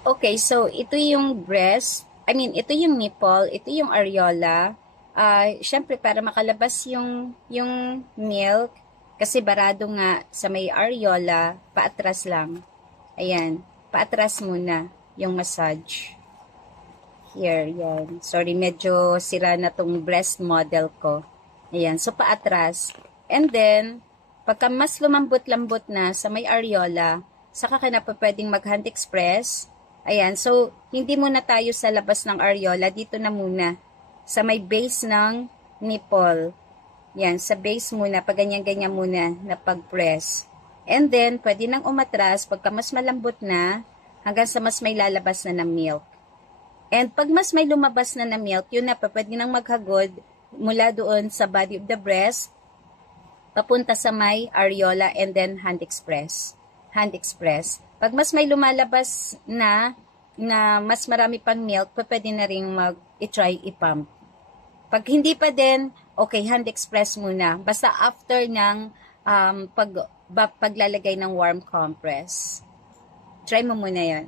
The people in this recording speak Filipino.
Okay, so ito yung breast, ito yung nipple, ito yung areola. Syempre, para makalabas yung milk, kasi barado nga sa may areola, paatras lang. Ayan, paatras muna yung massage. Here, yan. Sorry, medyo sira na tong breast model ko. Ayan, so paatras. And then, pagka mas lumambot-lambot na sa may areola, saka ka na pa pwedeng mag-hand express. Ayan, so hindi muna tayo sa labas ng areola, dito na muna. Sa may base ng nipple. Yan, sa base muna, pag ganyan-ganyan muna na pag-press. And then, pwede nang umatras pagka mas malambot na, hanggang sa mas may lalabas na ng milk. And pag mas may lumabas na milk, yun na, pwede nang maghagod mula doon sa body of the breast, papunta sa may areola, and then hand express. Hand express. Pag mas may lumalabas na mas marami pang milk, pwede na rin i-try i-pump. Pag hindi pa din, okay, hand express muna. Basta after ng paglalagay ng warm compress. Try mo muna yan.